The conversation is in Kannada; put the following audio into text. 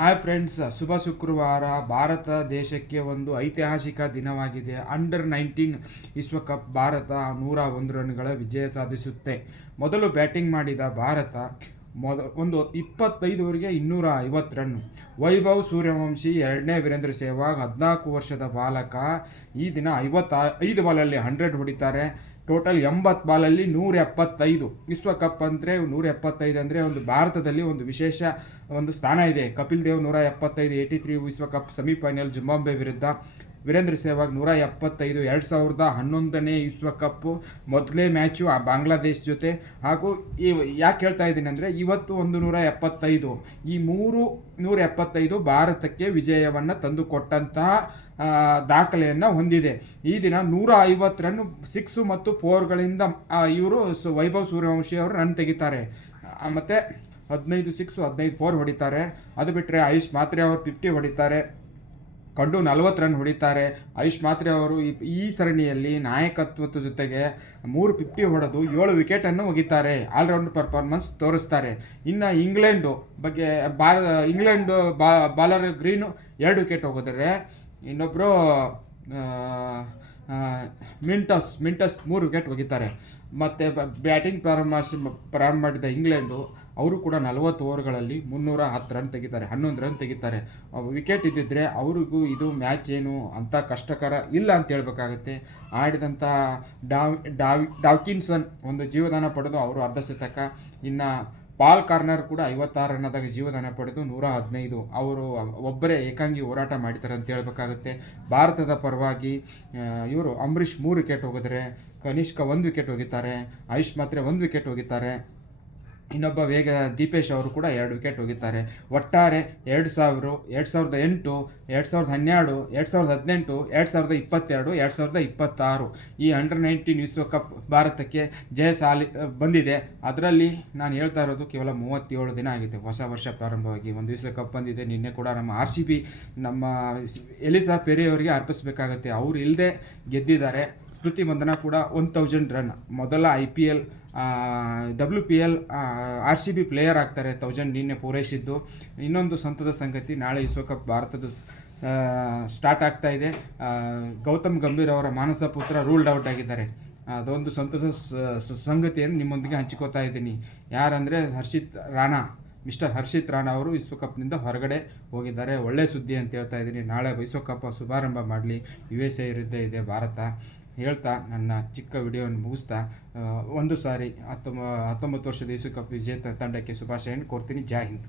ಹಾಯ್ ಫ್ರೆಂಡ್ಸ್, ಶುಭ ಶುಕ್ರವಾರ. ಭಾರತ ದೇಶಕ್ಕೆ ಒಂದು ಐತಿಹಾಸಿಕ ದಿನವಾಗಿದೆ. ಅಂಡರ್-19 ವಿಶ್ವಕಪ್ ಭಾರತ 101 ರನ್ಗಳ ವಿಜಯ ಸಾಧಿಸುತ್ತೆ. ಮೊದಲು ಬ್ಯಾಟಿಂಗ್ ಮಾಡಿದ ಭಾರತ ಒಂದು 25 ಓವರಿಗೆ 250 ರನ್. ವೈಭವ್ ಸೂರ್ಯವಂಶಿ ಎರಡನೇ, ವೀರೇಂದ್ರ ಸೆಹ್ವಾಗ್ 14 ವರ್ಷದ ಬಾಲಕ ಈ ದಿನ 55 ಬಾಲಲ್ಲಿ 100 ಹೊಡಿತಾರೆ. ಟೋಟಲ್ 80 ಬಾಲಲ್ಲಿ 175. ವಿಶ್ವಕಪ್ ಅಂದರೆ 175 ಅಂದರೆ ಒಂದು ಭಾರತದಲ್ಲಿ ಒಂದು ವಿಶೇಷ ಒಂದು ಸ್ಥಾನ ಇದೆ. ಕಪಿಲ್ ದೇವ್ 175, 83 ವಿಶ್ವಕಪ್ ಸೆಮಿಫೈನಲ್ ಜಿಂಬಾಬ್ವೆ ವಿರುದ್ಧ. ವೀರೇಂದ್ರ ಸೆಹ್ವಾಗ್ 175, 2011ನೇ ವಿಶ್ವಕಪ್ ಮೊದಲೇ ಮ್ಯಾಚು ಬಾಂಗ್ಲಾದೇಶ್ ಜೊತೆ. ಹಾಗೂ ಯಾಕೆ ಹೇಳ್ತಾ ಇದ್ದೀನಿ ಅಂದರೆ ಇವತ್ತು ಒಂದು 175, ಈ 175 ಭಾರತಕ್ಕೆ ವಿಜಯವನ್ನು ತಂದುಕೊಟ್ಟಂತಹ ದಾಖಲೆಯನ್ನು ಹೊಂದಿದೆ. ಈ ದಿನ 150 ರನ್ 6 ಮತ್ತು 4ಗಳಿಂದ ಇವರು ವೈಭವ್ ಸೂರ್ಯವಂಶಿ ಅವರು ರನ್ ತೆಗಿತಾರೆ. ಮತ್ತು 15 6 15 4 ಹೊಡಿತಾರೆ. ಅದು ಬಿಟ್ಟರೆ ಆಯುಷ್ ಮಾತ್ರೆ ಅವರು 50 ಹೊಡಿತಾರೆ. ಕಂಡು 40 ರನ್ ಹೊಡಿತಾರೆ. ಆಯುಷ್ ಮಾತ್ರೆ ಅವರು ಈ ಸರಣಿಯಲ್ಲಿ ನಾಯಕತ್ವದ ಜೊತೆಗೆ 3 50 ಹೊಡೆದು 7 ವಿಕೆಟನ್ನು ಒಗಿತಾರೆ. ಆಲ್ರೌಂಡ್ ಪರ್ಫಾರ್ಮೆನ್ಸ್ ತೋರಿಸ್ತಾರೆ. ಇನ್ನು ಇಂಗ್ಲೆಂಡು ಬಗ್ಗೆ ಇಂಗ್ಲೆಂಡ್ ಬಾಲರ್ ಗ್ರೀನು 2 ವಿಕೆಟ್ ಹೋಗಿದ್ದಾರೆ. ಇನ್ನೊಬ್ಬರು ಮಿಂಟಸ್ 3 ವಿಕೆಟ್ ಒಗಿತಾರೆ. ಮತ್ತು ಬ್ಯಾಟಿಂಗ್ ಪ್ರಾರಂಭ ಮಾಡಿದ ಇಂಗ್ಲೆಂಡು ಅವರು ಕೂಡ 40 ಓವರ್ಗಳಲ್ಲಿ 310 ರನ್ ತೆಗಿತಾರೆ, 11 ರನ್ ತೆಗಿತಾರೆ. ವಿಕೆಟ್ ಇದ್ದಿದ್ದರೆ ಅವ್ರಿಗೂ ಇದು ಮ್ಯಾಚ್ ಏನು ಅಂತ ಕಷ್ಟಕರ ಇಲ್ಲ ಅಂತ ಹೇಳ್ಬೇಕಾಗತ್ತೆ. ಆಡಿದಂಥ ಡಾವ್ಕಿನ್ಸನ್ ಒಂದು ಜೀವದಾನ ಪಡೆದು ಅವರು ಅರ್ಧ ಶತಕ. ಇನ್ನು ಪಾಲ್ ಕಾರ್ನರ್ ಕೂಡ 56 ರನ್ನದಾಗ ಜೀವದಾನ ಪಡೆದು 115. ಅವರು ಒಬ್ಬರೇ ಏಕಾಂಗಿ ಹೋರಾಟ ಮಾಡಿದ್ದಾರೆ ಅಂತ ಹೇಳ್ಬೇಕಾಗುತ್ತೆ. ಭಾರತದ ಪರವಾಗಿ ಇವರು ಅಂಬರೀಷ್ 3 ವಿಕೆಟ್ ಹೋಗಿದ್ರೆ, ಕನಿಷ್ಕ 1 ವಿಕೆಟ್ ಹೋಗಿದ್ದಾರೆ. ಆಯುಷ್ ಮಾತ್ರೆ 1 ವಿಕೆಟ್ ಹೋಗಿದ್ದಾರೆ. ಇನ್ನೊಬ್ಬ ದೀಪೇಶ್ ಅವರು ಕೂಡ 2 ವಿಕೆಟ್ ಹೋಗಿದ್ದಾರೆ. ಒಟ್ಟಾರೆ 2000, 2008, 2012, 2018, 2022, 2026 ಈ ಅಂಡರ್-19 ವಿಶ್ವಕಪ್ ಭಾರತಕ್ಕೆ ಬಂದಿದೆ. ಅದರಲ್ಲಿ ನಾನು ಹೇಳ್ತಾ ಇರೋದು ಕೇವಲ 37 ದಿನ ಆಗಿದೆ. ಹೊಸ ವರ್ಷ ಪ್ರಾರಂಭವಾಗಿ ಒಂದು ವಿಶ್ವಕಪ್ ಬಂದಿದೆ. ನಿನ್ನೆ ಕೂಡ ನಮ್ಮ RCB ನಮ್ಮ ಎಲಿಸಾ ಪೆರಿ ಅವರಿಗೆ ಅರ್ಪಿಸಬೇಕಾಗತ್ತೆ. ಅವರು ಇಲ್ಲದೆ ಗೆದ್ದಿದ್ದಾರೆ. ಸ್ಮೃತಿ ಮಂದನ ಕೂಡ 1000 ರನ್. ಮೊದಲ IPL WPL RCB ಪ್ಲೇಯರ್ ಆಗ್ತಾರೆ. 1000 ನಿನ್ನೆ ಪೂರೈಸಿದ್ದು. ಇನ್ನೊಂದು ಸಂತದ ಸಂಗತಿ, ನಾಳೆ ವಿಶ್ವಕಪ್ ಭಾರತದ ಸ್ಟಾರ್ಟ್ ಆಗ್ತಾ ಇದೆ. ಗೌತಮ್ ಗಂಭೀರ್ ಅವರ ಮಾನಸ ಪುತ್ರ ರೂಲ್ಡ್ ಔಟ್ ಆಗಿದ್ದಾರೆ. ಅದೊಂದು ಸಂತದ ಸಂಗತಿಯನ್ನು ನಿಮ್ಮೊಂದಿಗೆ ಹಂಚಿಕೋತಾ ಇದ್ದೀನಿ. ಯಾರಂದರೆ ಮಿಸ್ಟರ್ ಹರ್ಷಿತ್ ರಾಣಾ ಅವರು ವಿಶ್ವಕಪ್ನಿಂದ ಹೊರಗಡೆ ಹೋಗಿದ್ದಾರೆ. ಒಳ್ಳೆ ಸುದ್ದಿ ಅಂತ ಹೇಳ್ತಾ ಇದ್ದೀನಿ. ನಾಳೆ ವಿಶ್ವಕಪ್ ಶುಭಾರಂಭ ಮಾಡಲಿ. USA ವಿರುದ್ಧ ಇದೆ ಭಾರತ ಹೇಳ್ತಾ ನನ್ನ ಚಿಕ್ಕ ವಿಡಿಯೋವನ್ನು ಮುಗಿಸ್ತಾ ಒಂದು ಸಾರಿ 19 ವರ್ಷದ ವಿಶ್ವಕಪ್ ವಿಜೇತ ತಂಡಕ್ಕೆ ಶುಭಾಶಯವನ್ನು ಕೋರ್ತೀನಿ. ಜೈ ಹಿಂದ್.